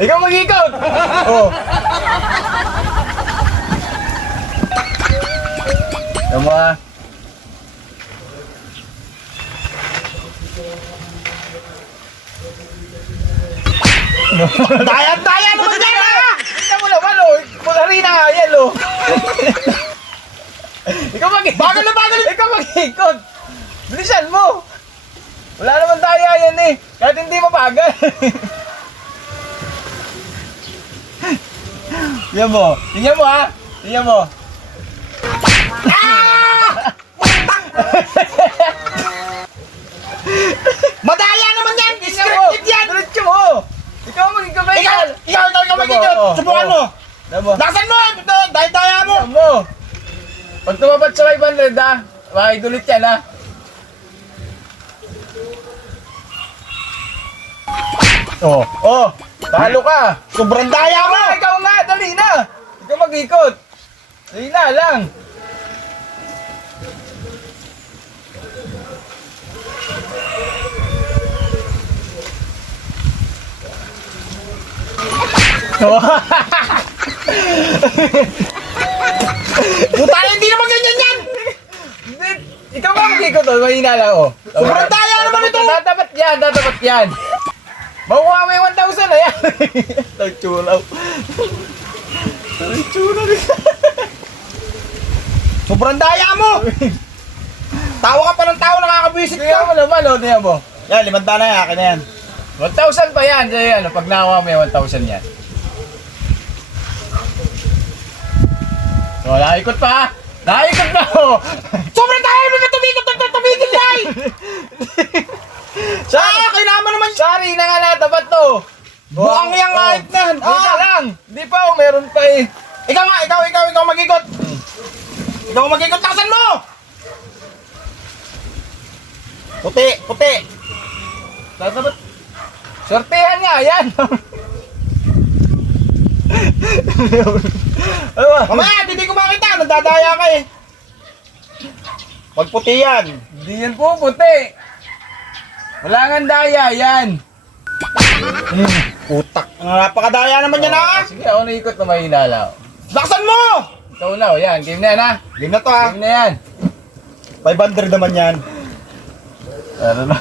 Ikaw mag-ikot! Oh. Yan mo ah. Daya naman yan ah! Ikaw mo naman oh. Pulari na nga yan oh. Ikaw mag-ikot. Bagal na bagal! Ikaw mag-ikot. Bilisan mo. Wala naman daya yan eh. Kahit hindi mabagal. Tingnan mo. Tingnan mo ha. Tingnan mo. Madaya naman yan! Tingnan mo. Scripted yan! Diretso mo. Ikaw mag-ikot. Ikaw mag-ikot! Subukan mo! Tingnan mo. Laksan mo! Daya mo! Tingnan mo. Pag tumapat sa 500 ha. Makidulit yan ha. Oh. Oh. Talo ka. Sobrang daya mo! Ikaw nga. Dali na. Ikaw mag-ikot. Dali na lang. Puta, hindi naman ganyan yan! Ikaw ba mag-ikot oh? Mahina lang oh. Sobrang daya naman ito! Tatapat yan. Tatapat yan. Makuha mo yung 1,000 na yan. Tagchulaw. Tagchulaw. Sobrang daya mo! Tawa ka pa ng tao, nakakabisit Tingnan mo ka! naman oh. Tingnan mo. Yan, 500 na yan, akin na yan. 1,000 pa yan. Sa'yo yan. Pag nakuha mo yung 1,000 yan. So, naikot pa. Naikot pa oh. Sobrang daya mo na tumigil yan! Kailangan naman siya! Sorry na nga natapat to. Buang yung kahit na! Isa lang. Hindi pa oh. Meron pa eh. Ikaw nga, ikaw mag-ikot! Ikaw mag-ikot, takasan mo! Puti! Tatapat. Sortehan nga yan. Ano ba? Mamaya, hindi ko makita, nagdadaya ka eh! Pag puti yan! Hindi yan po puti. Wala nga daya yan. Putak! Napakadaya naman yan ha! Sige, ako naikot na mahina lang. Laksan mo! Ikaw na, oh, yan. Game na yan, ha? Game na to ha! Game na yan. 500 naman yan. Ano na?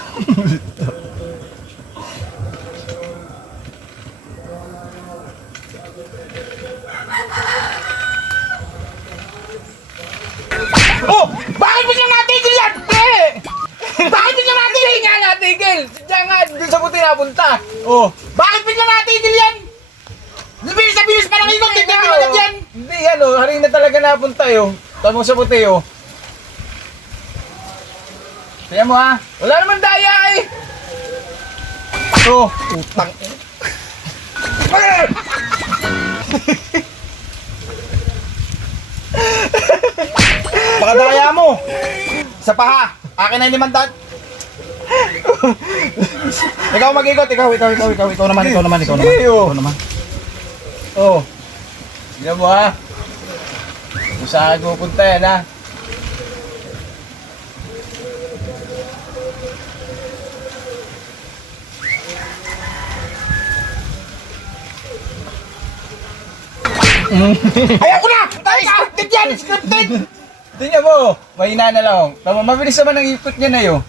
Oh! Bakit biglang natigil yan? Bakit biglang natigil? Hindi nga natigil. Diyan nga, doon sa puti napunta. Oh. Bakit biglang natigil yan? Bilis na bilis pa lang ikot, Hindi tigil nga, agad oh. yan! Hindi yan, oh. Haring na talaga napunta, oh. Tamo sa puti, oh. Tingnan mo, ha? Wala naman daya, eh. Oh. Putang Pakadaya mo! Sa paha! Akin na yung 500! Ikaw mag-ikot, ikaw naman. Sige, oh. Ikaw naman. Oh. Tingnan mo, ha? Kung saan pupunta yan, ha? Ayaw ko na! Scripted yan! Scripted! Tingnan mo, mahina na lang. Tama, mabilis naman ang ikot niya na yun.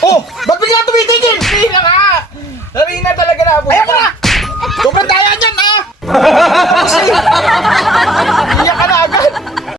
Oh! Ba't bigla tumitigil? Hindi na nga! Sarili na talaga na. Ayaw ko na! Sobrang daya niyan, ah!